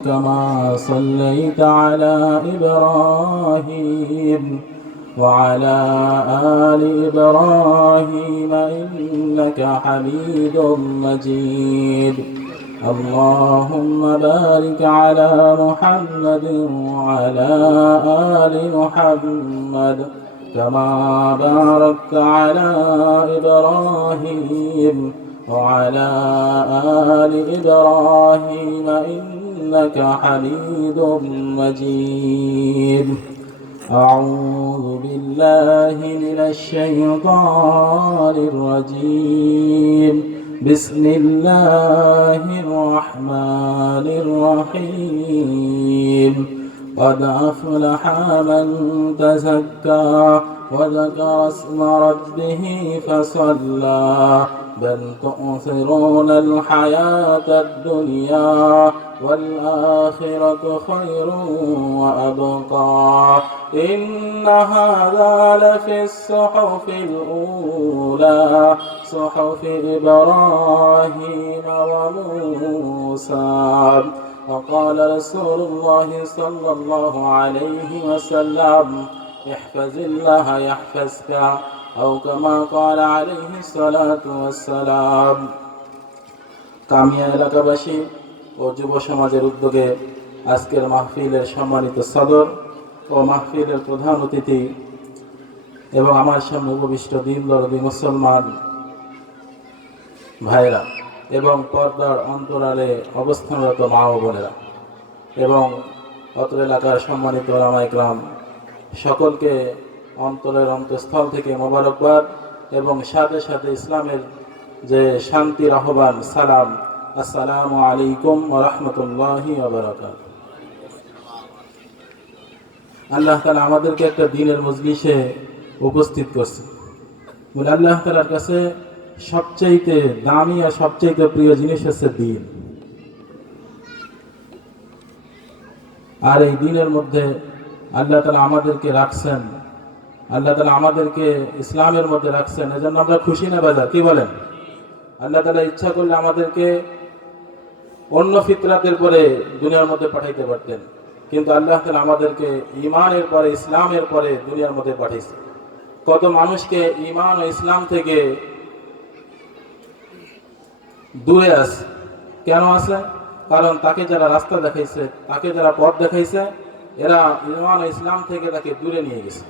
كما صليت على إبراهيم وعلى آل إبراهيم إنك حميد مجيد. اللهم بارك على محمد وعلى آل محمد كما باركت على إبراهيم وعلى آل إبراهيم إنك حميد مجيد. أعوذ بالله من الشيطان الرجيم. بسم الله الرحمن الرحيم. قد أفلح من تزكى وذكر اسم ربه فصلى بل تؤثرون الحياة الدنيا والآخرة خير وأبقى إن هذا لفي الصحف الأولى صحف إبراهيم وموسى. وقال رسول الله صلى الله عليه وسلم احفظ الله يحفظك أو كما قال عليه الصلاة والسلام. কামিয়া এলাকাবাসী ও যুব সমাজের উদ্যোগে আজকের মাহফিলের সম্মানিত সদর ও মাহফিলের প্রধান অতিথি এবং আমার সামনে উপবিষ্ট দিন দরদি মুসলমান ভাইরা এবং পর্দার অন্তরালে অবস্থানরত মা ও বোনেরা এবং অত্র এলাকার সম্মানিত ওলামা ইকরাম সকলকে অন্তরের অন্তঃস্থল থেকে মোবারকবাদ এবং সাথে সাথে ইসলামের যে শান্তির আহ্বান সালাম, আসসালামু আলাইকুম ওয়া রাহমাতুল্লাহি ওয়া বারাকাতুহু। আল্লাহ তাআলা আমাদেরকে একটা দ্বীনের মজলিসে উপস্থিত করছে। বলে আল্লাহ তাআলার কাছে সবচেয়ে দামি আর সবচেয়ে প্রিয় জিনিস হচ্ছে দ্বীন। আর এই দ্বীনের মধ্যে আল্লাহ তাআলা আমাদেরকে রাখছেন, আল্লাহ তাআলা আমাদেরকে ইসলামের মধ্যে রাখছেন। এজন্য আমরা খুশি না বাজার, কি বলেন? আল্লাহ তাআলা ইচ্ছা করলে আমাদেরকে অন্য ফিতরাতের পরে দুনিয়ার মধ্যে পাঠাইতে পারতেন, কিন্তু আল্লাহ তাআলা আমাদেরকে ঈমানের পরে ইসলামের পরে দুনিয়ার মধ্যে পাঠিয়েছে। কত মানুষকে ঈমান ও ইসলাম থেকে দূরে আছে। কেন আছে? কারণ তাকে যারা রাস্তা দেখাইছে, তাকে যারা পথ দেখাইছে, এরা ঈমান ও ইসলাম থেকে তাকে দূরে নিয়ে গেছে।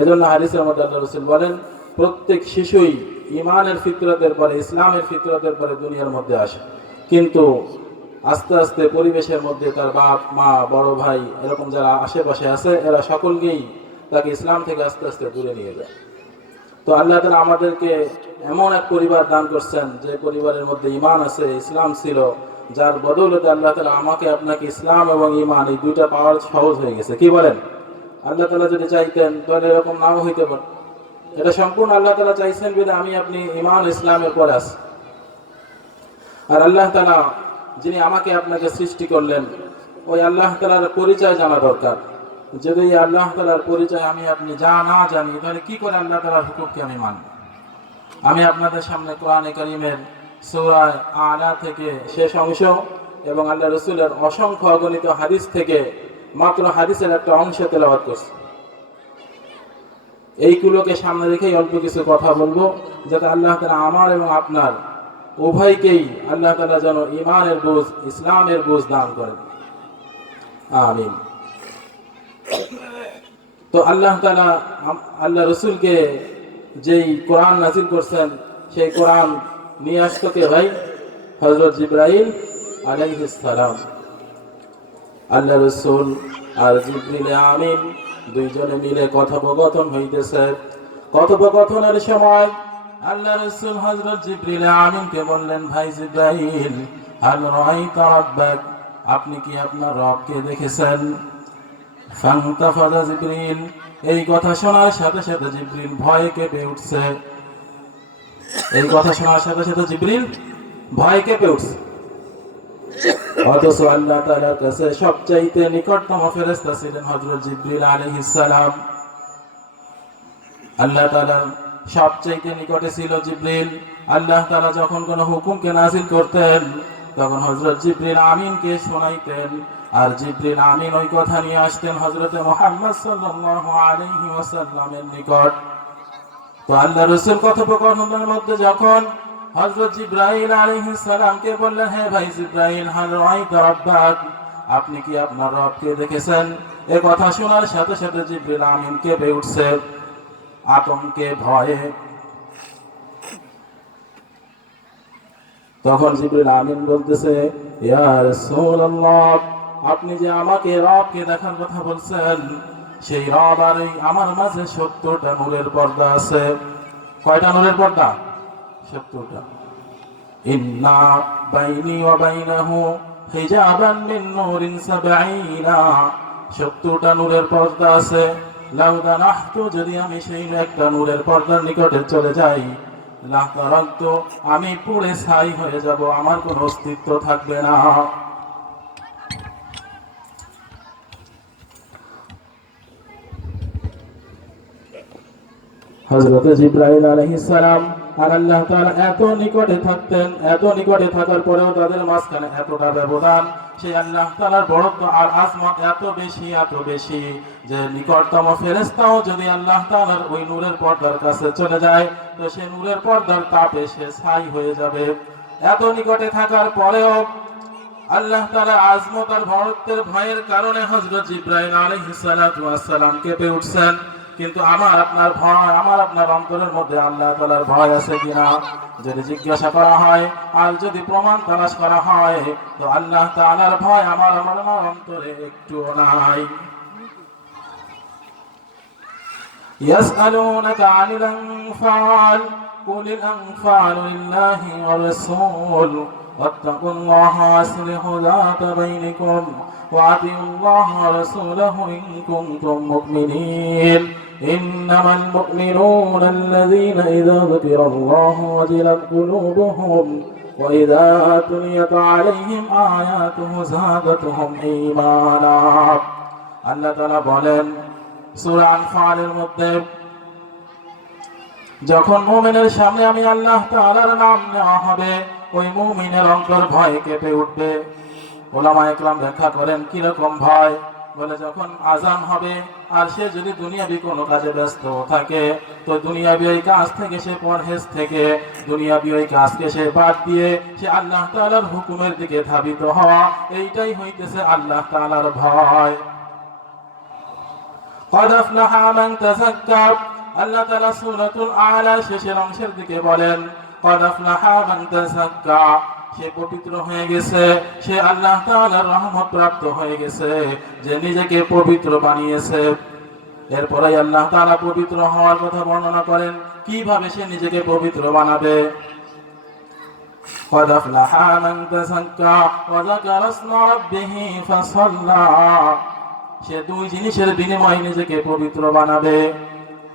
এজন্য হাদিসের মধ্যে আল্লাহ রাসূল বলেন, প্রত্যেক শিশুই ঈমানের ফিতরতের পরে ইসলামের ফিতরতের পরে দুনিয়ার মধ্যে আসে, কিন্তু আস্তে আস্তে পরিবেশের মধ্যে তার বাপ মা বড় ভাই এরকম যারা আশেপাশে আছে এরা সকলকেই তাকে ইসলাম থেকে আস্তে আস্তে দূরে নিয়ে যায়। তো আল্লাহ তাআলা আমাদেরকে এমন এক পরিবার দান করছেন যে পরিবারের মধ্যে ঈমান আছে, ইসলাম ছিল, যার বদৌলতে আল্লাহ তাআলা আমাকে আপনাকে ইসলাম এবং ঈমান এই দুইটা পাওয়ার সহজ হয়ে গেছে। কি বলেন? আল্লাহ তাআলা যদি চাইতেন তাহলে এরকম নাও হইতে পারে। এটা সম্পূর্ণ আল্লাহ তাআলা চাইছেন বিধে আমি আপনি ঈমান ইসলামের পরে আছি। আর আল্লাহ তাআলা যিনি আমাকে আপনাকে সৃষ্টি করলেন, ওই আল্লাহ তাআলার পরিচয় জানা দরকার। যদি আল্লাহ তাআলার পরিচয় আমি আপনি না জানি, তাহলে কি করে আল্লাহ তাআলার হুকুমকে আমি মানব? আমি আপনাদের সামনে কোরআনে কারীমের সূরা আলা থেকে শেষ অংশ এবং আল্লাহ রাসূলের অসংখ্য অগণিত হাদিস থেকে মাত্র হাদিসের একটা অংশ তেলাওয়াত করছি। এইগুলোকে সামনে রেখেই অল্প কিছু কথা বলবো, যাতে আল্লাহ তাআলা আমার এবং আপনার উভয়কেই আল্লাহ তাআলা যেন ঈমানের বুঝ, ইসলামের বুঝ দান করেন, আমিন। তো আল্লাহ তাআলা আল্লাহ রাসূলকে যেই কোরআন নাযিল করছেন, সেই কোরআন নিয়ে আসতো কে ভাই? হযরত জিবরাইল আলাইহিস সালাম। আল্লাহ রাসূল আর জিবরিল আমিন দুইজনে মিলে কথোপকথন হইতেছে। কথোপকথনের সময় আল্লাহ রাসূল হযরত জিবরিল আমিনকে বললেন, ভাই জিবরাইল, হাল রাআইতা রাব্বাক, আপনি কি আপনার রবকে দেখেছেন? ফান্তাফাযা জিবরিল, এই কথা শোনার সাথে সাথে জিবরিল ভয়ে কেঁপে উঠছে। এই কথা শোনার সাথে সাথে জিবরিল ভয়ে কেঁপে উঠছে। অথচ আল্লাহ তাআলার কাছে সবচাইতে নিকটতম ফেরেশতা ছিলেন হযরত জিবরিল আলাইহিস সালাম। আল্লাহ তাআলার সবচেয়ে নিকটে ছিল জিবরিল। আল্লাহ তাআলা যখন কোনো হুকুমকে নাযিল করতেন তখন হযরত জিবরিল আমিনকে শোনাইতেন, আর জিবরিল আমিন ওই কথা নিয়ে আসতেন হযরত মুহাম্মদ সাল্লাল্লাহু আলাইহি ওয়াসাল্লামের নিকট। তো আল্লাহ রাসূল কথোপকথনের মধ্যে যখন হযরত জিবরাইল আলাইহিস সালামকে বললেন, হে ভাই জিবরাইল, হাল রাআইতা রাব্বাক, আপনি কি আপনার রবকে দেখেছেন? এই কথা শোনার সাথে সাথে জিবরিল আমিন কেঁপে উঠছে আতঙ্কে, ভয়ে। তখন জিবরিল আমিন বলতেছে, ইয়া রাসূলুল্লাহ, আপনি যে আমাকে রবকে দেখার কথা বলছেন, সেই রব আর আমার মাঝে 70টা নূরের পর্দা আছে। কয়টা নূরের পর্দা? 70টা। ইন্না বাইনি ওয়া বাইনাহু হিজাবান মিন নূরিন 70, 70টা নূরের পর্দা আছে। লাউ দানাহতু, যদি আমি সেই একটা নূরের পর্দার নিকটে চলে যাই, লাহতারাকতু, আমি পুড়ে ছাই হয়ে যাব, আমার কোনো অস্তিত্ব থাকবে না। হযরত জিবরাইল আলাইহিস সালাম আর আল্লাহ তাআলা এত নিকটে থাকতেন, এত নিকটে থাকার পরেও তাদের মাঝখানে এতটা ব্যবধান। সেই আল্লাহ তাআলার বড়ত্ব আর আজমত এত বেশি যে নিকটতম ফেরেশতাও যদি আল্লাহ তাআলার ওই নূরের পর্দার কাছে চলে যায়, তো সেই নূরের পর্দার তাপে সে ছাই হয়ে যাবে। এত নিকটে থাকার পরেও আল্লাহ তাআলার আজমত আর বড়ত্বের ভয়ের কারণে হযরত জিবরাইল আলাইহিস সালাতু ওয়াস সালাম কেঁপে উঠছেন। কিন্তু আমার আপনার ভয়, আমার আপনার অন্তরের মধ্যে আল্লাহ তাআলার ভয় আছে কিনা যদি জিজ্ঞাসা করা হয়, আর যদি প্রমাণ তালাশ করা হয়, তো আল্লাহ তাআলার ভয় আমার অন্তরে একটুও নাই। ইয়াসআলুনাকা আনিল আনফাল, কুলিল আনফালু লিল্লাহি ওয়া রাসূল, ওয়াত্তাকুল্লাহা ওয়াসলিহু যাতা বাইনিকুম ওয়া আতিউল্লাহা ওয়া রাসূলাহু ইন কুনতুম মুমিনিন। إنما المؤمنون الذين إذا ذكر الله وجلت قلوبهم وإذا تليت عليهم آياته زادتهم إيمانا। আল্লাহ তাআলা বলেন সূরা আনফালের মধ্যে, যখন মুমিনের সামনে আমি আল্লাহ তাআলার নাম নেওয়া হবে, ওই মুমিনের অন্তর ভয়ে কেঁপে উঠবে। উলামায়ে কেরাম ব্যাখ্যা করেন কিরকম ভয়, বলে যখন আজান হবে আর সে যদি দুনিয়াবি কোনো কাজে ব্যস্ত থাকে, তো দুনিয়াবি ওই কাজ থেকে সে পরহেজ থেকে দুনিয়াবি ওই কাজকে সে বাদ দিয়ে সে আল্লাহ তাআলার হুকুমের দিকে ধাবিত হওয়া, এইটাই হইতেছে আল্লাহ তাআলার ভয়। قد أفلح من تزكى, আল্লাহ তাআলা সূরাতুল আলা শেষের অংশের দিকে বলেন, قد أفلح من تزكى, সে পবিত্র হয়ে গেছে, সে আল্লাহ তাআলার রহমত প্রাপ্ত হয়ে গেছে, যে নিজেকে পবিত্র বানিয়েছে। এরপরে আল্লাহ তাআলা পবিত্র হওয়ার কথা বর্ণনা করেন, কিভাবে সে নিজেকে পবিত্র বানাবে। قد أفلح من تزكى وذكر اسم ربه فصلى, সে দুই জিনিসের বিনিময়ে নিজেকে পবিত্র বানাবে।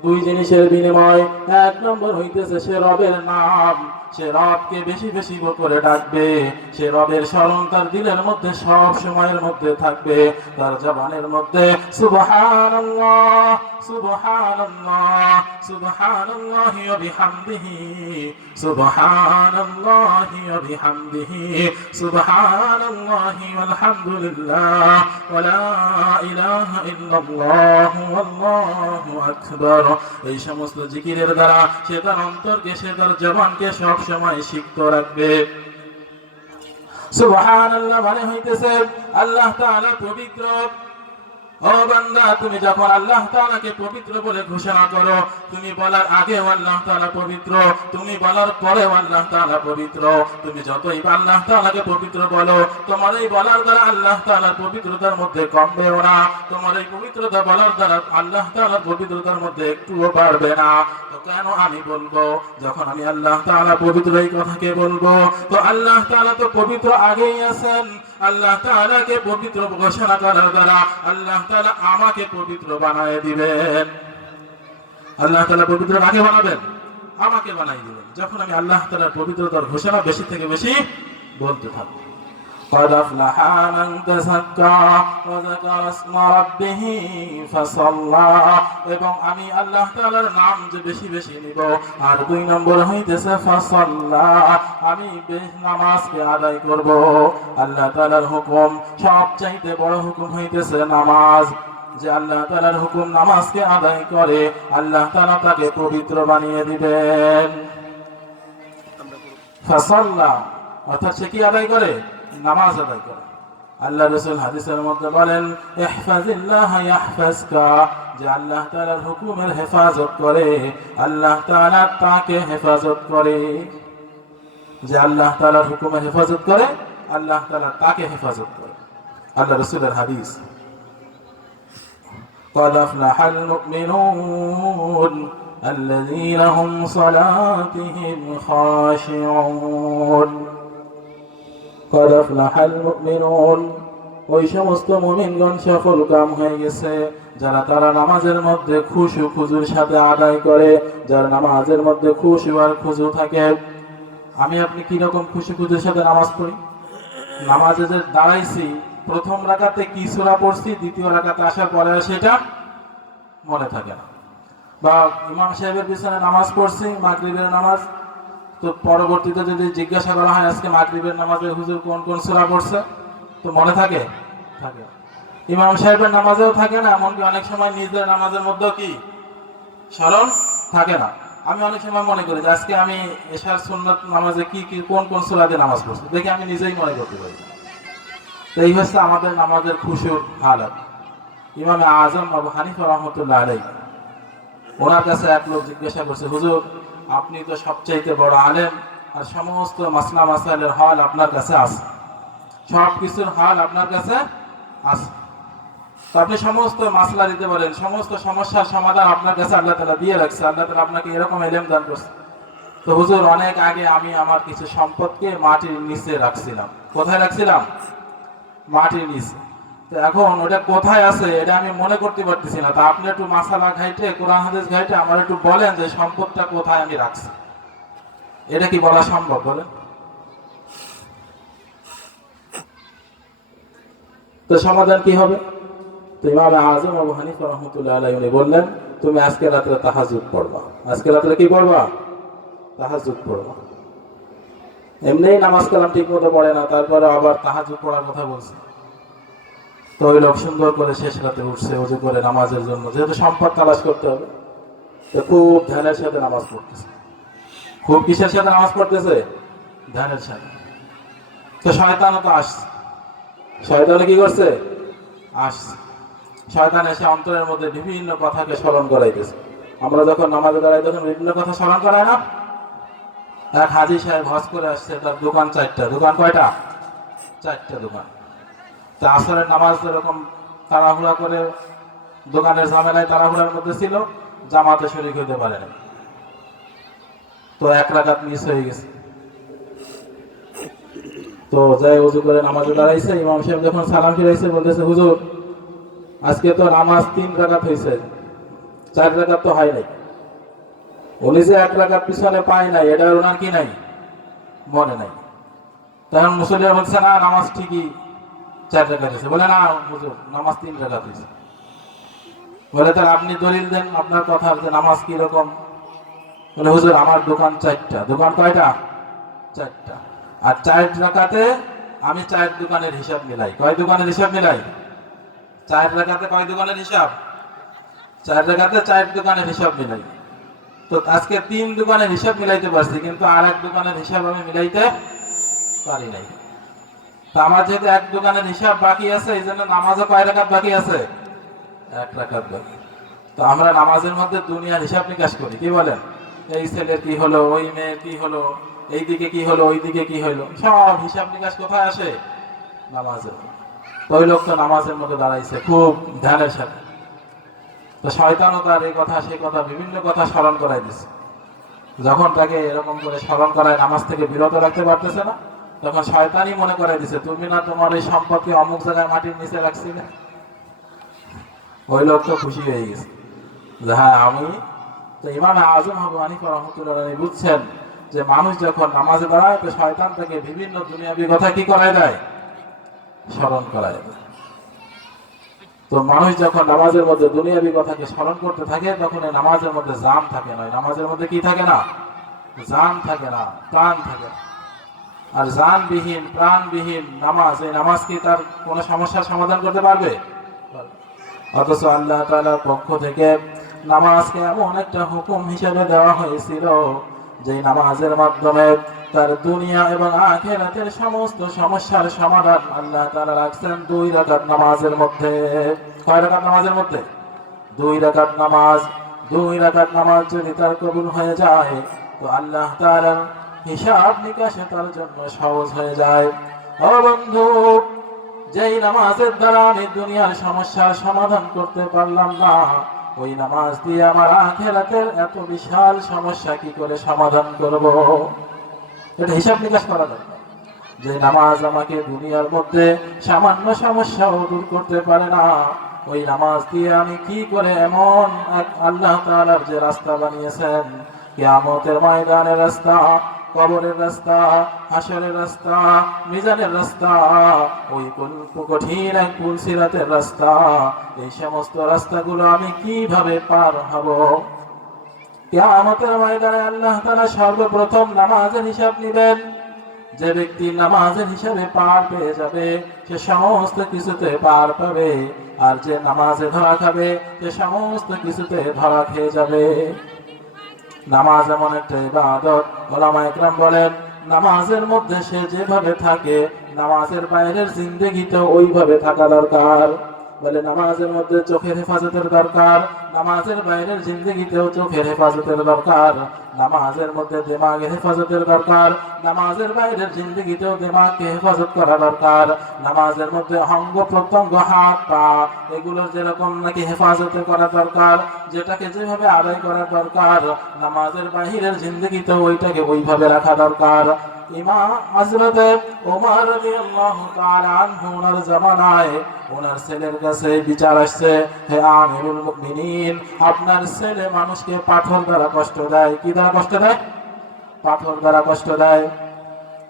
দুই জিনিসের বিনিময়, এক নম্বর হইতেছে সে রবের নাম, সে রবকে বেশি বেশি করে ডাকবে, সে রবের স্মরণ তার দিলের মধ্যে সব সময়ের মধ্যে থাকবে, তার জবানের মধ্যে সুবহানাল্লাহ সুবহানাল্লাহ সুবহানাল্লাহি ওয়া বিহামদিহি সুবহানাল্লাহি ওয়া বিহামদিহি সুবহানাল্লাহি ওয়াল হামদুলিল্লাহ ওয়া লা ইলাহা ইল্লাল্লাহু আল্লাহু আকবার। এই সমস্ত জিকিরের দ্বারা সে তার অন্তরকে, সে তার জবানকে সব সময় সিক্ত রাখবে। সুবহানাল্লাহ মানে হইতেছে আল্লাহ তাআলা পবিত্র। ও বান্দা, তুমি যখন আল্লাহ তাআলাকে পবিত্র বলে ঘোষণা করো, তুমি বলার আগেও আল্লাহ তাআলা পবিত্র, তুমি বলার পরেও আল্লাহ তাআলা পবিত্র। তুমি যতই আল্লাহ তাআলাকে পবিত্র বলো, তোমার এই বলার দ্বারা আল্লাহ তাআলার পবিত্রতার মধ্যে কমবেও না, তোমার এই পবিত্রতা বলার দ্বারা আল্লাহ তাআলার পবিত্রতার মধ্যে একটুও বাড়বে না। তো কেন আমি বলবো, যখন আমি আল্লাহ তাআলা পবিত্র এই কথাকে বলবো, তো আল্লাহ তাআলা তো পবিত্র আগেই আছেন। আল্লাহ তাআলাকে পবিত্র ঘোষণা করার দ্বারা আল্লাহ তাআলা আমাকে পবিত্র বানায় দিবেন। আল্লাহ তাআলা পবিত্র আগে বানাবেন, আমাকে বানাই দিবেন, যখন আমি আল্লাহ তাআলার পবিত্রতার ঘোষণা বেশি থেকে বেশি বলতে থাকবো। قد أفلح من تزكى وذكر اسم ربه فصلى এবং আমি আল্লাহ তাআলার নাম যে বেশি বেশি নিব। আর 2 নম্বর হইতেছে ফাসাল্লা, আমি নামাজকে আদায় করব। আল্লাহ তাআলার হুকুম সবচাইতে বড় হুকুম হইতেছে নামাজ। যে আল্লাহ তাআলার হুকুম নামাজকে আদায় করে আল্লাহ তাআলা তাকে পবিত্র বানিয়ে দিবেন। ফাসাল্লা অর্থাৎ সে কি আদায় করে? নামাজ আদায় করে। আল্লাহ রাসূল হাদিসের মধ্যে বলেন ইহফাজিল্লাহ ইয়াহফাজকা, যে আল্লাহ তাআলার হুকুমের হেফাজত করে আল্লাহ তাআলা তাকে হেফাজত করে। যে আল্লাহ তাআলার হুকুমের হেফাজত করে আল্লাহ তাআলা তাকে হেফাজত করে। আল্লাহ রাসূলের হাদিস। قد أفلح المؤمنون الذين هم صلاتهم خاشعون قد أفلح المؤمنون, ওই সমস্ত মুমিনগণ সফল কাম হয়ে গেছে যারা তারা নামাজের মধ্যে খুশু খুজুর সাথে আদায় করে। যার নামাজের মধ্যে খুশু আর খুজু থাকে। আমি আপনি কি রকম খুশু খুজুর সাথে নামাজ পড়ি? নামাজে যে দাঁড়াইছি প্রথম রাকাতে কি সূরা পড়ছি, দ্বিতীয় রাকাতে আসার পরে সেটা মনে থাকে না। বা ইমাম সাহেবের পিছনে নামাজ পড়ছি মাগরিবের নামাজ, তো পরবর্তীতে যদি জিজ্ঞাসা করা হয় আজকে মাগরিবের নামাজে হুজুর কোন কোন সূরা পড়ছে, তো মনে থাকে? থাকে। ইমাম সাহেবের নামাজেও থাকে না, এমনকি অনেক সময় নিজের নামাজের মধ্যেও কি স্মরণ থাকে না। আমি অনেক সময় মনে করি যে আজকে আমি এশার সুন্নাত নামাজে কি কি কোন কোন সূরা দিয়ে নামাজ পড়ছি, দেখি আমি নিজেই মনে করতে পারি। তো এই হচ্ছে আমাদের নামাজের খুশুর হালত। ইমাম আজম আবু হানিফা রাহমাতুল্লাহ আলাইহি, ওনার কাছে এক লোক জিজ্ঞাসা করছে হুজুর আপনি তো সবচাইতে বড় আলেম, আর সমস্ত মাসলা মাসাইলের হল আপনার কাছে আছে, সব কিছুর হল আপনার কাছে আছে, তো আপনি সমস্ত মাসলা দিতে পারেন, সমস্ত সমস্যার সমাধান আপনার কাছে আল্লাহ তাআলা দিয়ে রাখছে, আল্লাহ তাআলা আপনাকে এরকম ইলম দান করছে। তো হুজুর অনেক আগে আমি আমার কিছু সম্পদকে মাটির নিচে রাখছিলাম। কোথায় রাখছিলাম? মাটির নিচে। তো এখন ওটা কোথায় আছে এটা আমি মনে করতে পারতেছি না। তা আপনি একটু মাসালা ঘাইটে কোরআন হাদিস ঘাইটে আমার একটু বলেন যে সম্পদটা কোথায় আমি রাখছি। এটা কি বলা সম্ভব বলেন? তো সমাধান কি হবে? তো ইমাম আজম আবু হানিফা রাহমাতুল্লাহ আলাইহি উনি বললেন তুমি আজকে রাতে তাহাজ্জুদ পড়বা। আজকে রাতে কি পড়বা? তাহাজ্জুদ পড়বা। এমনিই নামাজ কালাম ঠিক মতো পড়ে না, তারপরে আবার তাহাজ্জুদ পড়ার কথা বলছে। তো ওই লোক সুন্দর করে শেষ রাতে উঠছে ওযু করে নামাজের জন্য, যেহেতু সম্পদ তালাশ করতে হবে, তো খুব ধ্যানের সাথে নামাজ পড়তেছে। খুব কিসের সাথে নামাজ পড়তেছে? ধ্যানের সাথে। তো শয়তানও তো আসছে। শয়তানে কি করছে? আসছে। শয়তান এসে অন্তরের মধ্যে বিভিন্ন কথাকে স্মরণ করাইতেছে। আমরা যখন নামাজে দাঁড়াই তখন বিভিন্ন কথা স্মরণ করায় না? এক হাজী সাহেব হজ করে আসছে, তার দোকান 4টা। দোকান কয়টা? 4টা দোকান। তা আসরের নামাজ এরকম তাড়াহুড়া করে দোকানের ঝামেলায় তাড়াহুড়ার মধ্যে ছিল, জামাতে শরীক হতে পারে না। তো 1 রাকাত মিস হয়ে গেছে। তো যাই ওযু করে নামাজে দাঁড়াইছে, ইমাম সাহেব যখন সালাম ফিরাইছে বলতেছে হুজুর আজকে তো নামাজ 3 রাকাত হয়েছে, 4 রাকাত তো হয় নাই। উনি যে 1 রাকাত পিছনে পায় নাই এটা ওনার কি নাই? মনে নাই। তখন মুসল্লিরা বলছে না নামাজ ঠিকই 4 রাকাত হয়েছে। বলে না হুজুর নামাজ 3 রাকাত হয়েছে। বলে তাহলে আপনি দলিল দেন আপনার কথা যে নামাজ কি রকম। বলে হুজুর আমার দোকান 4টা। দোকান কয়টা? 4টা। আর 4 রাকাতে আমি 4 দোকানের হিসাব মিলাই। কয় দোকানের হিসাব মিলাই? 4 রাকাতে কয় দোকানের হিসাব? 4 রাকাতে 4 দোকানের হিসাব মিলাই। তো আজকে 3 দোকানের হিসাব মিলাইতে পারছি, কিন্তু আর এক দোকানের হিসাব আমি মিলাইতে পারি নাই। তো আমার যেহেতু 1 দোকানের হিসাব বাকি আছে, এই জন্য নামাজও কয় রাকাত বাকি আছে? 1 রাকাত বাকি। তো আমরা নামাজের মধ্যে দুনিয়ার হিসাব নিকাশ করি, কি বলেন? এই ছেলের কি হলো, ওই মেয়ের কি হলো, এই দিকে কি হলো, ওই দিকে কি হলো, সব হিসাব নিকাশ কোথায় আসে? নামাজের। তো ওই লোক তো নামাজের মধ্যে দাঁড়াইছে খুব ধ্যানের সাথে। তো শয়তানও তার এই কথা সেই কথা বিভিন্ন কথা স্মরণ করাই দিছে। যখন তাকে এরকম করে স্মরণ করায় নামাজ থেকে বিরত রাখতে পারতেছে না, তখন শয়তানই মনে করাই দিছে তুমি না তোমার এই সম্পত্তি অমুক জায়গায় মাটির নিচে রাখছিলে। ওই লোক তো খুশি হয়ে গেছে যে হ্যাঁ আমি। তো ইমাম আজম আবু হানিফা রাহমাতুল্লাহ আলাইহি বুঝছেন যে মানুষ যখন নামাজে দাঁড়ায় তো শয়তান থেকে বিভিন্ন দুনিয়াবি কথা কি করায় দেয়? স্মরণ করায় দেয়। তো মানুষ যখন নামাজের মধ্যে দুনিয়াবি কথাকে স্মরণ করতে থাকে তখন এই নামাজের মধ্যে জান থাকে না, নামাজের মধ্যে কি থাকে না, জান থাকে না, প্রাণ থাকে না। আর জানবিহীন প্রাণবিহীন নামাজ, এই নামাজ কি তার কোনো সমস্যার সমাধান করতে পারবে? অথচ আল্লাহ তাআলার পক্ষ থেকে নামাজকে এমন একটা হুকুম হিসেবে দেওয়া হয়েছিল যে নামাজের মাধ্যমে তার দুনিয়া এবং আখিরাতের সমস্ত সমস্যার সমাধান আল্লাহ তাআলা রাখছেন 2 রাকাত নামাজের মধ্যে। কয় রাকাত নামাজের মধ্যে? 2 রাকাত নামাজ। 2 রাকাত নামাজ যদি তার কবুল হয়ে যায় তো আল্লাহ তাআলার হিসাব নিকাশে তার জন্য সহজ হয়ে যায়। ও বন্ধু, যেই নামাজের দ্বারা আমি দুনিয়ার সমস্যার সমাধান করতে পারলাম না, ওই নামাজ দিয়ে আমার আখিরাতের এত বিশাল সমস্যা কি করে সমাধান করব? এটা হিসাব নিকাশ করা দরকার। যে নামাজ আমাকে দুনিয়ার মধ্যে সামান্য সমস্যাও দূর করতে পারে না, ওই নামাজ দিয়ে আমি কি করে এমন এক আল্লাহ তাআলার যে রাস্তা বানিয়েছেন, কিয়ামতের ময়দানের রাস্তা, কবরের রাস্তা, হাসরের রাস্তা, মিজানের রাস্তা, ওই কঠিন এক পুলসিরাতের রাস্তা, এই সমস্ত রাস্তাগুলো আমি কিভাবে পার হব? কিয়ামতের ময়দানে আল্লাহ তাআলা সর্বপ্রথম নামাজের হিসাব নেবেন। যে ব্যক্তি নামাজের হিসাবে পার পেয়ে যাবে সে সমস্ত কিছুতে পার পাবে, আর যে নামাজে ধরা খাবে সে সমস্ত কিছুতে ধরা খেয়ে যাবে। নামাজ এমন একটা ইবাদত, ওলামা ইকরাম বলেন নামাজের মধ্যে সে যেভাবে থাকে নামাজের বাইরের জিন্দেগিতেও ওইভাবে থাকা দরকার। বলে নামাজের মধ্যে চোখের হেফাজতের দরকার, নামাজের বাইরের জিন্দেগিতেও চোখের হেফাজতের দরকার। নামাজের মধ্যে দিমাগের হেফাজতের দরকার, নামাজের বাইরের জিন্দেগিতেও দিমাগকে হেফাজত করা দরকার। নামাজের মধ্যে অঙ্গ প্রত্যঙ্গ, হাত পা, এগুলোর যেরকম নাকি হেফাজত করা দরকার, যেটাকে যেভাবে আদায় করা দরকার, নামাজের বাহিরের জিন্দেগিতেও ওইটাকে ওইভাবে রাখা দরকার। ইমাম হযরত ওমর রাদিয়াল্লাহু তাআলা আনহু ওনার জামানায় ওনার ছেলের কাছে বিচার আসছে, হে আমিরুল মুমিনিন, আপনার ছেলে মানুষকে পাথর দ্বারা কষ্ট দেয়। কি দ্বারা কষ্ট দেয়? পাথর দ্বারা কষ্ট দেয়।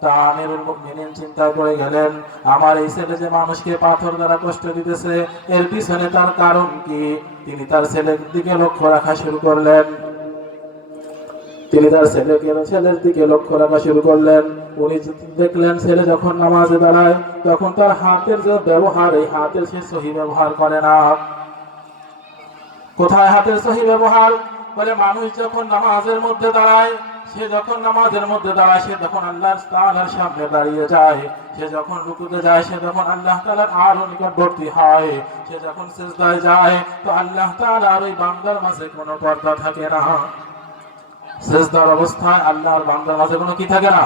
তা আমিরুল মুমিনিন চিন্তায় পড়ে গেলেন, আমার এই ছেলে যে মানুষকে পাথর দ্বারা কষ্ট দিতেছে, এর পিছনে তার কারণ কি? তিনি তার ছেলের দিকে লক্ষ্য রাখা শুরু করলেন। তিনি তার ছেলের দিকে লক্ষ্য রাখা শুরু করলেন। উনি দেখলেন ছেলে যখন নামাজে দাঁড়ায় তখন তার হাতের যে ব্যবহার, এই হাতের সে সহি ব্যবহার করে না। কোথায় হাতের সহি ব্যবহার? বলে মানুষ যখন নামাজের মধ্যে দাঁড়ায়, সে যখন নামাজের মধ্যে দাঁড়ায় সে যখন আল্লাহ তাআলার সামনে দাঁড়িয়ে যায়, সে যখন রুকুতে যায় সে যখন আল্লাহ তাআলার আরো নিকটবর্তী হয়, সে যখন সিজদায় যায় তো আল্লাহ তাআলার ওই বান্দার মাঝে কোনো পর্দা থাকে না। সিজদার অবস্থায় আল্লাহর বান্দার মাঝে কোনো কি থাকে না?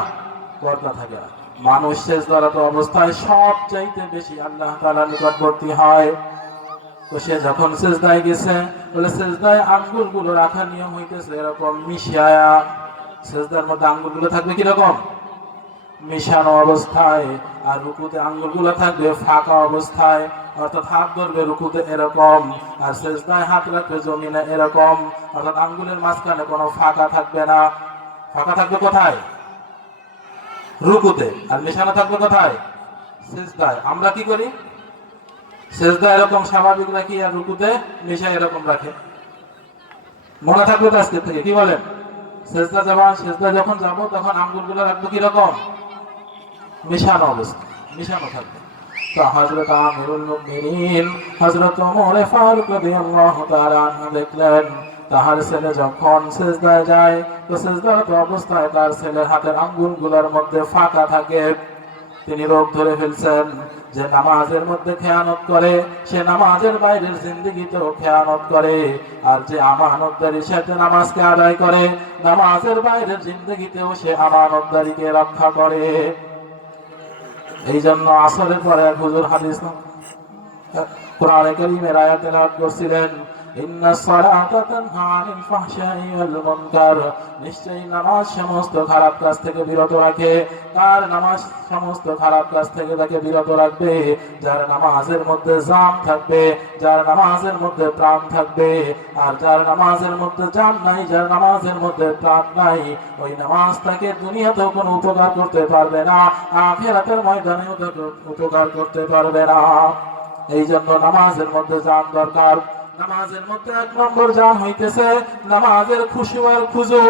পর্দা থাকে না। মানুষ সিজদারত অবস্থায় সবচাইতে বেশি আল্লাহ তাআলার নিকটবর্তী হয়। তো সে যখন সিজদায় গেছে, বলে সিজদায় আঙ্গুলগুলো রাখার নিয়ম হইতেছে এরকম মিশায়া, সিজদার মধ্যে আঙ্গুলগুলো থাকবে কিরকম? মিশানো অবস্থায়। আর রুকুতে আঙ্গুলগুলো থাকবে ফাঁকা অবস্থায়, অর্থাৎ হাত ধরবে রুকুতে এরকম, আর সিজদায় হাত রাখবে জমিনে এরকম, অর্থাৎ আঙ্গুলের মাঝখানে কোনো ফাঁকা থাকবে না। ফাঁকা থাকবে কোথায়? রুকুতে। আর মিশানো থাকবে কোথায়? সিজদায়। আমরা কি করি? সিজদা এরকম স্বাভাবিক রাখি আর রুকুতে মিশাই এরকম রাখে। মনে থাকবে তো আজকে থেকে, কি বলেন? সিজদা যখন যাব তখন আঙ্গুলগুলো রাখবো কিরকম? মিশানো অবস্থা, মিশানো থাকবে। তো হযরত আমিরুল মুমিনিন হযরত ওমর ফারুক রাদিয়াল্লাহু তাআলা আনহু দেখলেন তাহার ছেলে যখন সিজদায় যায় তো সিজদারত অবস্থায় তার ছেলের হাতের আঙ্গুলগুলোর মধ্যে ফাঁকা থাকে। তিনি রোগ ধরে ফেলছেন যে নামাজের মধ্যে খেয়ানত করে সে নামাজের বাইরের জিন্দেগিতেও খেয়ানত করে, আর যে আমানতদারির সাথে নামাজকে আদায় করে নামাজের বাইরের জিন্দেগিতেও সে আমানতদারিকে রক্ষা করে। এই জন্য আসরের পরে এক হুজুর হাদিস কোরআনে কারীমের আয়াত তেলাওয়াত করছিলেন, ইন্নাস সালাতা তানহা আনিল ফাহশাই ওয়াল মুনকার, নিশ্চয়ই নামাজ সমস্ত খারাপ কাজ থেকে বিরত রাখে। তার নামাজ সমস্ত খারাপ কাজ থেকে তাকে বিরত রাখবে যার নামাজের মধ্যে জান থাকবে, যার নামাজের মধ্যে প্রাণ থাকবে। আর যার নামাজের মধ্যে জান নাই, যার নামাজের মধ্যে প্রাণ নাই, ওই নামাজ তাকে দুনিয়াতেও কোনো উপকার করতে পারবে না, আখিরাতের ময়দানেও তাকে উপকার করতে পারবে না। এই জন্য নামাজের মধ্যে জান দরকার। নামাজের মধ্যে 1 নম্বর জান হইতেছে নামাজের খুশু আর খুজু,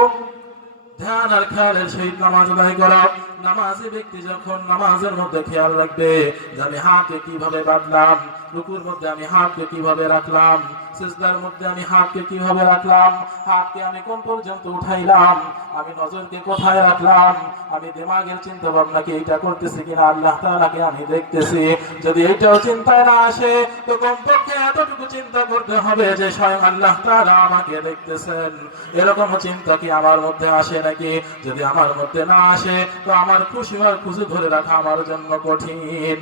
ধ্যান আর খেয়ালের সহিত নামাজ আদায় করা। নামাজি ব্যক্তি যখন নামাজের মধ্যে খেয়াল রাখবে যে আমি হাতকে কিভাবে বাঁধলাম, রুকুর মধ্যে আমি হাতকে কিভাবে রাখলাম, সিজদার মধ্যে আমি হাতকে কিভাবে রাখলাম, হাতকে আমি কোন পর্যন্ত উঠাইলাম, আমি নজরকে কোথায় রাখলাম, আমি দিমাগের চিন্তা ভাবনাকে এইটা করতেছি কিনা আল্লাহ তাআলাকে আমি দেখতেছি। যদি এইটাও চিন্তায় না আসে তো কমপক্ষে এতটুকু চিন্তা করতে হবে যে স্বয়ং আল্লাহ তাআলা আমাকে দেখতেছেন। এরকম চিন্তা কি আমার মধ্যে আসে নাকি? যদি আমার মধ্যে না আসে তো আমার খুশি আর খুশি ধরে রাখা আমার জন্য কঠিন।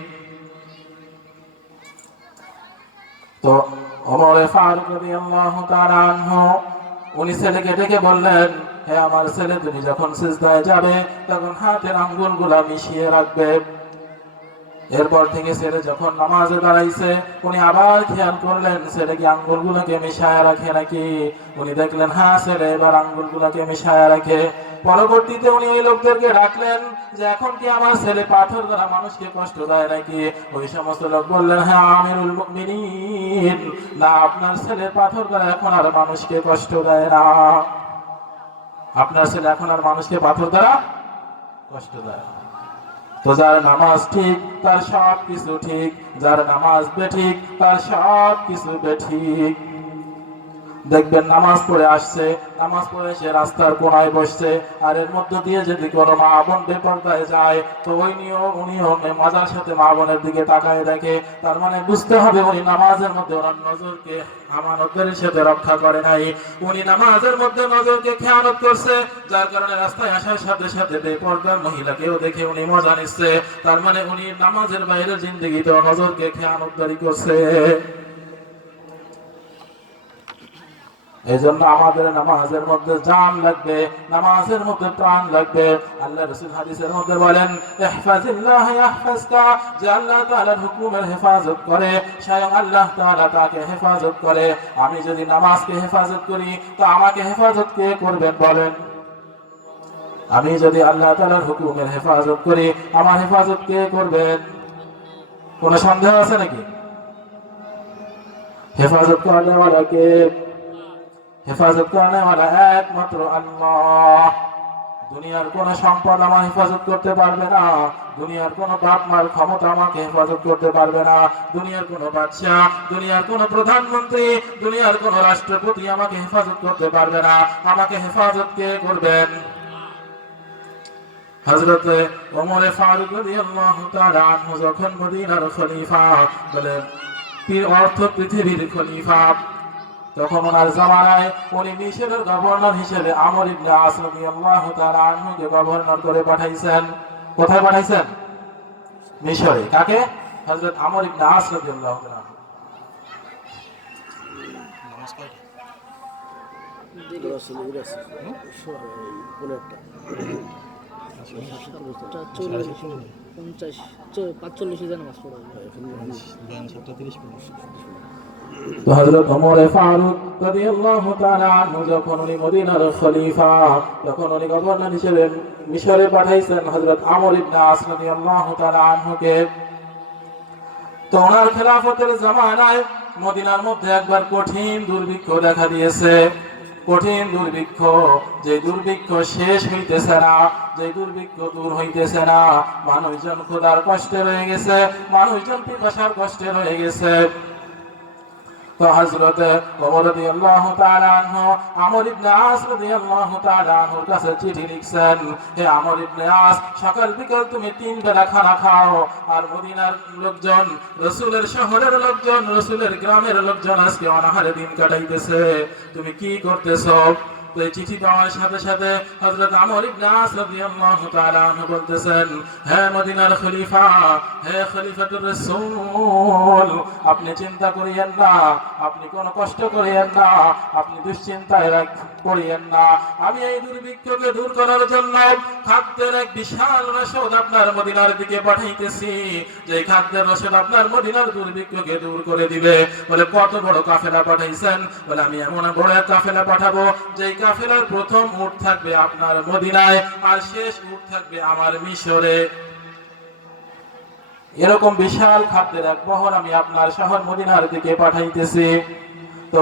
তো ওমর ফারুক রাদিয়াল্লাহু তাআলা আনহু উনি ছেলেকে ডেকে বললেন, হে আমার ছেলে, তুমি যখন সিজদায় যাবে তখন হাতের আঙ্গুলগুলা মিশিয়ে রাখবে। এরপর থেকে ছেলে যখন নামাজে দাঁড়াইছে উনি আবার খেয়াল করলেন ছেলে কি আঙ্গুলগুলোকে মিশায় রাখে নাকি। উনি দেখলেন হ্যাঁ, ছেলে এবার আঙ্গুলগুলোকে মিশায় রাখে। পরবর্তীতে উনি ওই লোকদেরকে ডাকলেন যে এখন কি আমার ছেলে পাথর দ্বারা মানুষকে কষ্ট দেয় নাকি? ওই সমস্ত লোক বললেন, হ্যাঁ আমিরুল মুমিনিন, না, আপনার ছেলে পাথর দ্বারা এখন আর মানুষকে কষ্ট দেয় না। আপনার ছেলে এখন আর মানুষকে পাথর দ্বারা কষ্ট দেয়। তো যার নামাজ ঠিক তার সব কিছু ঠিক, যার নামাজ বেঠিক তার সব কিছু বেঠিক। দেখবেন নামাজ পড়ে আসছে, নামাজ পড়ে এসে রাস্তার কোনায় বসছে, আর এর মধ্য দিয়ে যদি কোনো মা বোন বেপরদায় যায় তো উনিও মজার সাথে মা বোনের দিকে তাকায় দেখে। তার মানে বুঝতে হবে উনি নামাজের মধ্যে ওনার নজরকে আমানতের সাথে রক্ষা করে নাই, উনি নামাজের মধ্যে নজরকে খেয়ানত করছে, যার কারণে রাস্তায় আসার সাথে সাথে বেপরদার মহিলাকেও দেখে উনি মজা নিচ্ছে। তার মানে উনি নামাজের বাইরে জিন্দেগিতে নজরকে খেয়ানতদারি করছে। এই জন্য আমাদের নামাজের মধ্যে জান লাগবে, নামাজের মধ্যে প্রাণ লাগবে। আল্লাহ রাসূল হাদিসের মধ্যে বলেন, ইহফাজিল্লাহ ইয়াহফাজকা, যে আল্লাহ তাআলার হুকুমের হেফাজত করে স্বয়ং আল্লাহ তাআলা তাকে হেফাজত করে। আমি যদি নামাজকে হেফাজত করি তো আমাকে হেফাজত কে করবেন বলেন? আমি যদি আল্লাহ তাআলার হুকুমের হেফাজত করি আমার হেফাজত কে করবেন? কোনো সন্দেহ আছে নাকি? হেফাজত করনেওয়ালা কে? হেফাজত করনেওয়ালা একমাত্র আল্লাহ। দুনিয়ার কোন সম্পদ আমার হেফাজত করতে পারবে না, দুনিয়ার কোন বাপ মার ক্ষমতা আমাকে হেফাজত করতে পারবে না, দুনিয়ার কোন বাদশা, দুনিয়ার কোন প্রধানমন্ত্রী, দুনিয়ার কোন রাষ্ট্রপতি আমাকে হেফাজত করতে পারবে না। আমাকে হেফাজত কে করবেন? হযরত ওমর ফারুক রাদিয়াল্লাহু তাআলা আনহু যখন মদিনার খলিফা, বলে অর্থ পৃথিবীর খলিফা, তখন ওনার জামানায় উনি মিশরের গভর্নর হিসেবে আমর ইবনে আস রাদিয়াল্লাহু তাআলা আনহুকে গভর্নর করে পাঠাইছেন। কোথায় পাঠাইছেন? মিশরে। কাকে? হযরত আমর ইবনে আস রাদিয়াল্লাহু তাআলা। তো হযরত ওমর ফারুক রাদিয়াল্লাহু তাআলা আনহু যখন উনি মদিনার খলিফা, তখন উনি গভর্নর হিসেবে মিশরে পাঠাইছেন হযরত আমর ইবনে আস রাদিয়াল্লাহু তাআলা আনহুকে। তো ওনার খেলাফতের জামানায় মদিনার মধ্যে একবার কঠিন দুর্ভিক্ষ দেখা দিয়েছে। কঠিন দুর্ভিক্ষ, যে দুর্ভিক্ষ শেষ হইতেছে না, যে দুর্ভিক্ষ দূর হইতেছে না। মানুষজন ক্ষুধার কষ্টে রয়ে গেছে, মানুষজন পিপাসার কষ্টে রয়ে গেছে। তো হযরত ওমর রাদিয়াল্লাহু তাআলা আনহু আমর ইবনে আস রাদিয়াল্লাহু তাআলা আনহুর কাছে চিঠি লিখছেন, হে আমর ইবনে আস, সকাল বিকাল তুমি 3 বেলা খানা খাও, আর মদিনার লোকজন, রাসূলের শহরের লোকজন, রাসূলের গ্রামের লোকজন আজকে অনাহারে দিন কাটাইতেছে, তুমি কি করতেছো? তো এই চিঠি পাওয়ার সাথে সাথে হযরত আমর ইবনে আস রাদিয়াল্লাহু তাআলা আনহু বলতেছেন, হে মদিনার খলিফা, হে খলিফাতুর রাসূল, আপনি চিন্তা করিয়েন না, আপনি কোনো কষ্ট করিয়েন না, আপনি দুশ্চিন্তায় পড়িয়েন না। আমি এই দুর্ভিক্ষকে দূর করার জন্য খাদ্যের এক বিশাল রসদ আপনার মদিনার দিকে পাঠাইতেছি, যে খাদ্যের রসদ আপনার মদিনার দুর্ভিক্ষকে দূর করে দিবে। বলে কত বড় কাফেলা পাঠাইছেন? বলে আমি এমন বড় এক কাফেলা পাঠাবো, যেই কাফেলার প্রথম উট থাকবে আপনার মদিনায়, আর শেষ উট থাকবে আমার মিশরে। এরকম বিশাল খাদ্যের এক বহর আমি আপনার শহর মদিনার দিকে পাঠাইতেছি। তো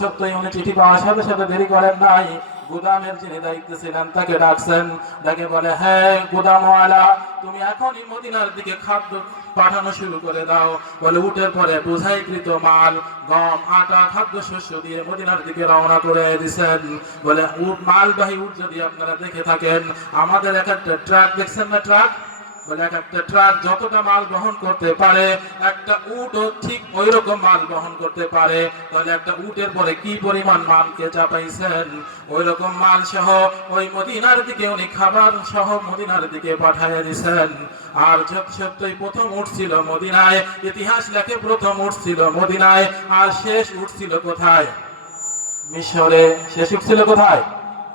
সত্যই উনি চিঠি পাওয়ার সাথে সাথে দেরি করেন নাই, গুদামের যিনি দায়িত্ব ছিলেন তাকে ডাকছেন, ডাকে বলে, হ্যাঁ গুদামওয়ালা, তুমি এখনই মদিনার দিকে খাদ্য পাঠানো শুরু করে দাও। বলে উটের পরে বোঝাইকৃত মাল, গম, আটা, খাদ্যশস্য দিয়ে মদিনার দিকে রওনা করে দিয়েছেন। বলে উট, মালবাহী উট যদি আপনারা দেখে থাকেন, আমাদের এক একটা ট্রাক দেখছেন না, ট্রাক, বলে এক একটা ট্রাক যতটা মাল বহন করতে পারে, একটা উটও ঠিক ওই রকম মাল বহন করতে পারে। তাহলে একটা উটের পরে কি পরিমাণ মালকে চাপাইছেন, ওই রকম মাল সহ ওই মদিনার দিকে উনি খাবার সহ মদিনার দিকে পাঠিয়ে দিয়েছেন। আর সত্যই প্রথম উট ছিল মদিনায়, ইতিহাস লেখে প্রথম উট ছিল মদিনায়, আর শেষ উট ছিল কোথায়? মিশরে। শেষ উট ছিল কোথায়?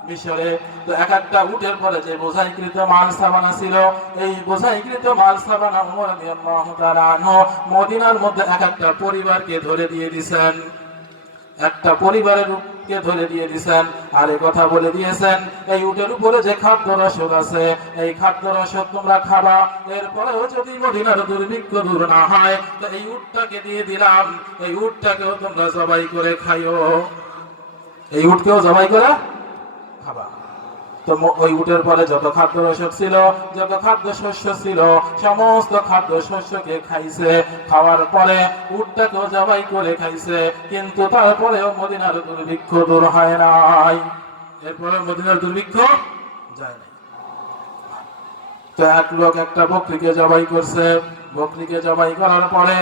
মিশরে। তো এক একটা উটের পরে যে বোঝাইকৃত মাল সাবানা ছিল, এই বোঝাইকৃত মাল সাবানা ওমর রাদিয়াল্লাহু তাআলা আনহু মদিনার মধ্যে এক একটা পরিবারকে ধরে দিয়ে দিয়েছেন, একটা পরিবারের কে ধরে দিয়ে দিয়েছেন। আর এই কথা বলে দিয়েছেন, এই উটের উপরে যে খাদ্য রসদ আছে, এই খাদ্য রসদ তোমরা খাবা, এরপরেও যদি মদিনার দুর্ভিক্ষ দূর না হয়, তো এই উটটাকে দিয়ে দিলাম, এই উটটাকেও তোমরা জবাই করে খাইও, এই উটকেও জবাই করে খাবা। তো ওই উটের পরে যত খাদ্য রসদ ছিল, যত খাদ্য শস্য ছিল, সমস্ত খাদ্য শস্যকে খাইছে। খাওয়ার পরে উটটাকেও জবাই করে খাইছে, কিন্তু তারপরেও মদিনার দুর্ভিক্ষ দূর হয় নাই। এরপরে মদিনার দুর্ভিক্ষ যায় নাই। তো এক লোক একটা বকরিকে জবাই করছে, বকরিকে জবাই করার পরে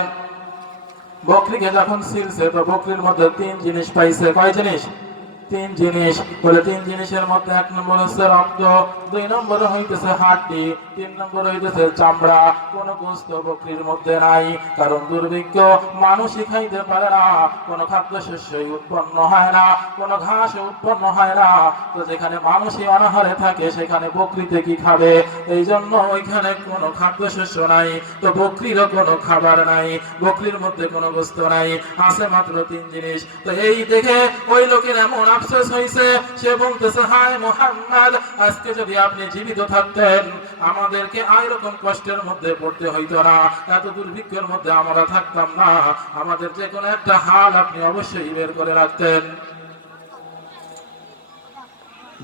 বকরিকে যখন ছিলছে, তো বকরির মধ্যে 3 জিনিস পাইছে। কয় জিনিস? 3 জিনিস। বলে 3 জিনিসের মধ্যে 1 নম্বর হচ্ছে রক্ত, 2 নম্বর হইতেছে হাড্ডি, 3 নম্বর হইতেছে চামড়া। কোন গোস্ত বকরির মধ্যে নাই, কারণ দুর্ভিক্ষ মানুষই খাইতে পারে না, কোন খাদ্য শস্যই উৎপন্ন হয় না, কোন ঘাস উৎপন্ন হয় না। তো যেখানে মানুষই অনাহারে থাকে, সেখানে বকরিতে কি খাবে? এই জন্য ওইখানে কোনো খাদ্য শস্য নাই, তো বকরিরও কোনো খাবার নাই, বকরির মধ্যে কোনো গোস্ত নাই, আছে মাত্র 3 জিনিস। তো এই দেখে ওই লোকের এমন আফসোস হইছে, সে বলতেছে, হায় মুহাম্মদ, আজকে যদি আপনি জীবিত থাকতেন, আমাদেরকে এরকম কষ্টের মধ্যে পড়তে হইতো না, এত দুর্ভিক্ষের মধ্যে আমরা থাকতাম না, আমাদের যে কোনো একটা হাল আপনি অবশ্যই বের করে রাখতেন,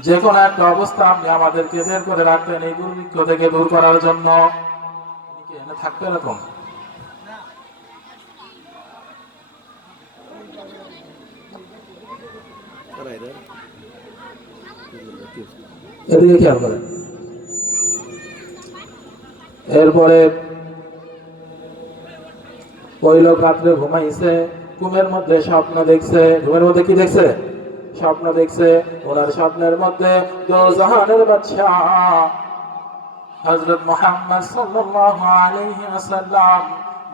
যে কোনো একটা অবস্থা আপনি আমাদেরকে বের করে রাখতেন এই দুর্ভিক্ষ থেকে দূর করার জন্য। থাকতো এরকম? এদিকে খেয়াল করেন। এরপরে ওই লোক রাত্রে ঘুমাইছে, ঘুমের মধ্যে স্বপ্ন দেখছে। ঘুমের মধ্যে কি দেখছে? স্বপ্ন দেখছে। ওনার স্বপ্নের মধ্যে দোজাহানের বাদশা হযরত মুহাম্মদ সাল্লাল্লাহু আলাইহি ওয়াসাল্লাম,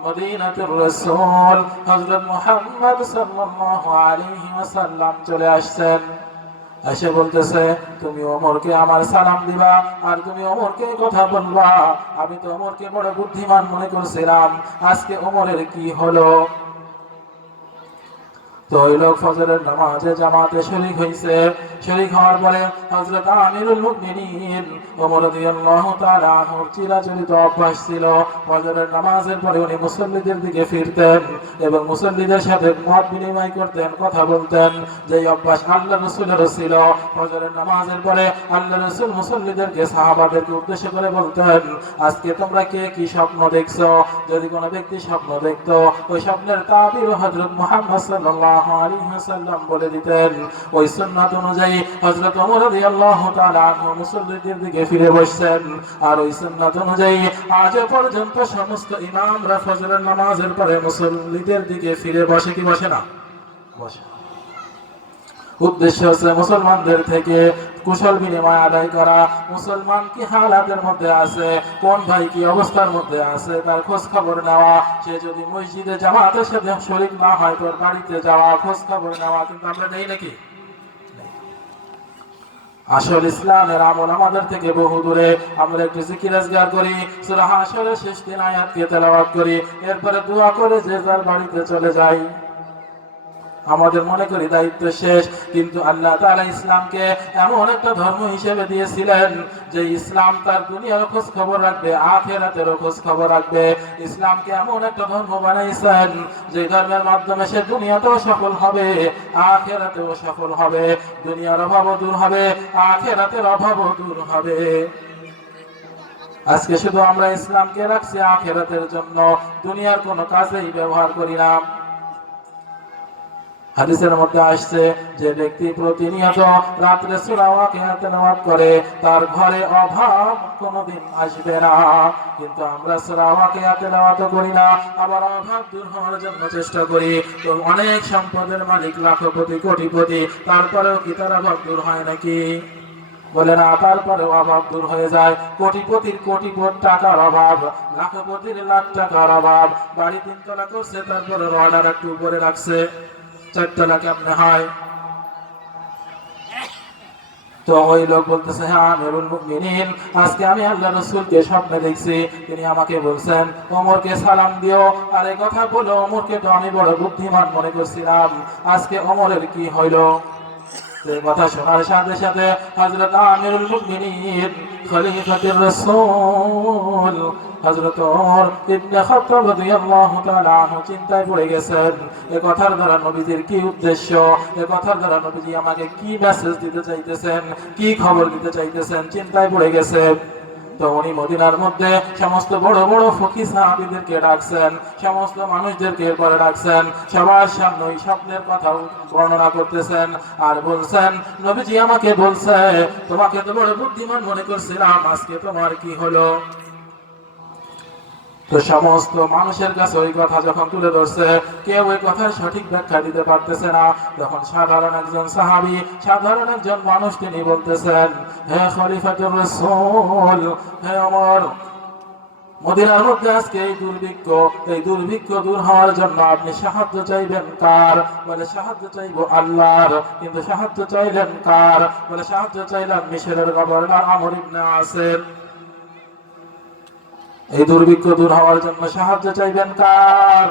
মদিনাতুর রাসূল হযরত মুহাম্মদ সাল্লাল্লাহু আলাইহি ওয়াসাল্লাম চলে আসছেন। এসে বলতেছে, তুমি ওমরকে আমার সালাম দিবা, আর তুমি ওমরকে কথা বলবা। আমি তো ওমরকে বড় বুদ্ধিমান মনে করছিলাম, আজকে ওমরের কি হলো? তো ওই লোক ফজরের নামাজে জামাতে শরীক হইছে। শরীক হওয়ার পরে হযরত আমিরুল মুমিনিন ওমর রাদিয়াল্লাহু তাআলা আনহুর চিরাচরিত অভ্যাস ছিল, ফজরের নামাজের পরে উনি মুসল্লিদের দিকে ফিরতেন এবং মুসল্লিদের সাথে মত বিনিময় করতেন, কথা বলতেন। যেই অভ্যাস আল্লাহর রাসূলেরও ছিল। ফজরের নামাজের পরে আল্লাহর রাসূল মুসল্লিদেরকে, সাহাবাদেরকে উদ্দেশ্য করে বলতেন, আজকে তোমরা কে কি স্বপ্ন দেখছো? যদি কোনো ব্যক্তি স্বপ্ন দেখতো, ওই স্বপ্নের তাবির হযরত মুহাম্মদ সাল্লাল্লাহু আলাইহি ওয়াসাল্লাম বলে দিতেন। ওই সুন্নাত অনুযায়ী হযরত ওমর রাদিয়াল্লাহু তাআলা আনহু মুসল্লিদের দিকে ফিরে বসছেন। আর ওই সুন্নাত অনুযায়ী আজ পর্যন্ত সমস্ত ইমামরা ফজরের নামাজের পরে মুসল্লিদের দিকে ফিরে বসে কি বসে না? বসে। উদ্দেশ্য হচ্ছে মুসলমানদের থেকে কুশল বিনিময় আদায় করা, মুসলমান কি হালাতের মধ্যে আছে, কোন ভাই কি অবস্থার মধ্যে আছে তার খোঁজ খবর নেওয়া। সে যদি মসজিদে জামাতের সাথে শরীক না হয় তোর বাড়িতে যাওয়া, খোঁজ খবর নেওয়া, কিন্তু আমরা নেই নাকি? আসল ইসলামের আমল আমাদের থেকে বহু দূরে। আমরা একটু জিকির আজগার করি, সূরা হাশরের শেষ 3 আয়াতকে তেলাওয়াত করি, এরপরে দোয়া করে যে যার বাড়িতে চলে যাই। আমাদের মনে করি দায়িত্ব শেষ, কিন্তু আল্লাহ তাআলা ইসলামকে এমন একটা ধর্ম হিসেবে দিয়েছিলেন যে ইসলাম তার দুনিয়ার খোঁজ খবর রাখবে, আখিরাতেরও খোঁজ খবর রাখবে। ইসলামকে এমন একটা ধর্ম বানাইছেন যে ধর্মের মাধ্যমে সে দুনিয়াতেও সফল হবে, আখিরাতেও সফল হবে। দুনিয়ার অভাবও দূর হবে, আখিরাতের অভাবও দূর হবে। আজকে শুধু আমরা ইসলামকে রাখছি আখিরাতের জন্য, দুনিয়ার কোনো কাজেই ব্যবহার করি না। হাদিসের মধ্যে আসছে যে ব্যক্তি প্রতিনিয়ত রাত্রে সূরা ওয়াকিয়া তেলাওয়াত করে তার ঘরে অভাব কোনোদিন আসবে না। কিন্তু আমরা সূরা ওয়াকিয়া তেলাওয়াত করি না, আবার অভাব দূর হওয়ার জন্য চেষ্টা করি। তো অনেক সম্পদের মালিক, লাখপতি, কোটিপতি, তারপরেও কি তার অভাব দূর হয় নাকি? বলে না, তারপরেও অভাব দূর হয়ে যায়। কোটিপতির কোটি টাকার অভাব, লাখপতির লাখ টাকার অভাব, বাড়ি 3 তলা করছে তারপরে অর্ডার একটু উপরে রাখছে, 4 তলা কেমনে হয়? তো ওই লোক বলতেছে, হ্যাঁ আমিরুল মুমিনিন, আজকে আমি আল্লাহ রাসূলকে স্বপ্নে দেখছি, তিনি আমাকে বলছেন ওমরকে সালাম দিও। আর এই কথা বলে ওমরকে তো আমি বড় বুদ্ধিমান মনে করছিলাম, আজকে ওমরের কি হইলো? এই কথা শোনার সাথে সাথে হযরত আমিরুল মুমিনিন খলিফাতুর রাসূল হযরত ওমর ইবনে খাত্তাব রাদিয়াল্লাহু তাআলা আনহু চিন্তায় পড়ে গেছেন। এই কথার দ্বারা নবীজির কি উদ্দেশ্য, এই কথার দ্বারা নবীজি আমাকে কি মেসেজ দিতে চাইতেছেন, কি খবর দিতে চাইতেছেন, চিন্তায় পড়ে গেছে। তো উনি মদিনার মধ্যে সমস্ত বড় বড় ফকিহ সাহাবীদেরকে ডাকছেন, সমস্ত মানুষদেরকে এরপরে ডাকছেন, সবার সামনে ওই স্বপ্নের কথা বর্ণনা করতেছেন আর বলছেন, নবীজি আমাকে বলছে তোমাকে তো বড় বুদ্ধিমান মনে করছিলাম, আজকে তোমার কি হলো? তো সমস্ত মানুষের কাছে ওই কথা যখন তুলে ধরছে, কেউ ওই কথার সঠিক ব্যাখ্যা দিতে পারতেছে না। তখন সাধারণ একজন সাহাবী, সাধারণ একজন মানুষ, তিনি বলতেছেন, হে খলিফাতুর রাসূল, হে ওমর, মদিনার মধ্যে আজকে এই দুর্ভিক্ষ দূর হওয়ার জন্য আপনি সাহায্য চাইবেন কার? বলে সাহায্য চাইবো আল্লাহর। কিন্তু সাহায্য চাইলেন কার? বলে সাহায্য চাইলেন মিশরের গভর্নর আমর ইবনে আসের। এই দুর্ভিক্ষ দূর হওয়ার জন্য সাহায্য চাইবেন কার?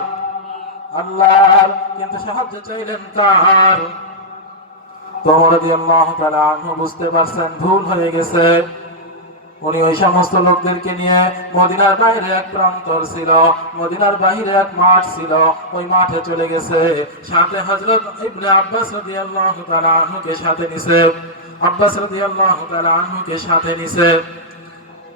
আল্লাহর। কিন্তু সাহায্য চাইলেন কার? তো ওমর রাদিয়াল্লাহু তাআলা আনহু বুঝতে পারছেন ভুল হয়ে গেছে। উনি ওই সমস্ত লোকদেরকে নিয়ে, মদিনার বাইরে এক প্রান্তর ছিল, মদিনার বাইরে এক মাঠ ছিল, ওই মাঠে চলে গেছে। সাথে হযরত ইবনে আব্বাস রাদিয়াল্লাহু তাআলা আনহুকে সাথে নিছে, আব্বাস রাদিয়াল্লাহু তাআলা আনহুকে সাথে নিছে।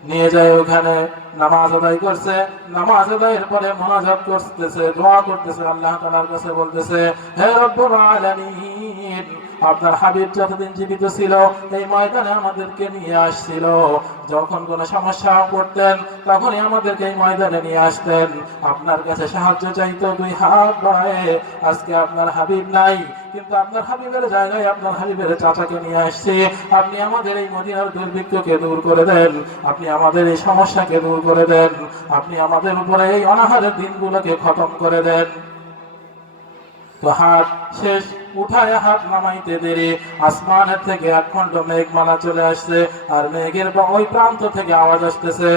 নিয়ে যায় ওখানে নামাজ আদায় করছে। নামাজ আদায়ের পরে মুনাজাত করতেছে, দোয়া করতেছে, আল্লাহ তাআলার কাছে বলতেছে, হে রব্বুল আলামিন, আপনার হাবিব যতদিন জীবিত ছিল এই ময়দানে আমাদেরকে নিয়ে আসছিল, যখন কোনো সমস্যা পড়তেন তখনই আমাদেরকে এই ময়দানে নিয়ে আসতেন, আপনার কাছে সাহায্য চাইতো 2 হাত বাড়ায়। আজকে আপনার হাবিব নাই, কিন্তু আপনার হাবিবের জায়গায় আপনার হাবিবের চাচাকে নিয়ে আসছে। আপনি আমাদের এই মদিনার দুর্ভিক্ষকে দূর করে দেন, আপনি আমাদের এই সমস্যাকে দূর করে দেন, আপনি আমাদের উপরে এই অনাহারের দিনগুলোকে খতম করে দেন। তো হাত শেষ উঠায় হাত নামাইতে দেরি আসমানের থেকে একখণ্ড মেঘমালা চলে আসছে, আর মেঘের ওই প্রান্ত থেকে আওয়াজ আসতেছে,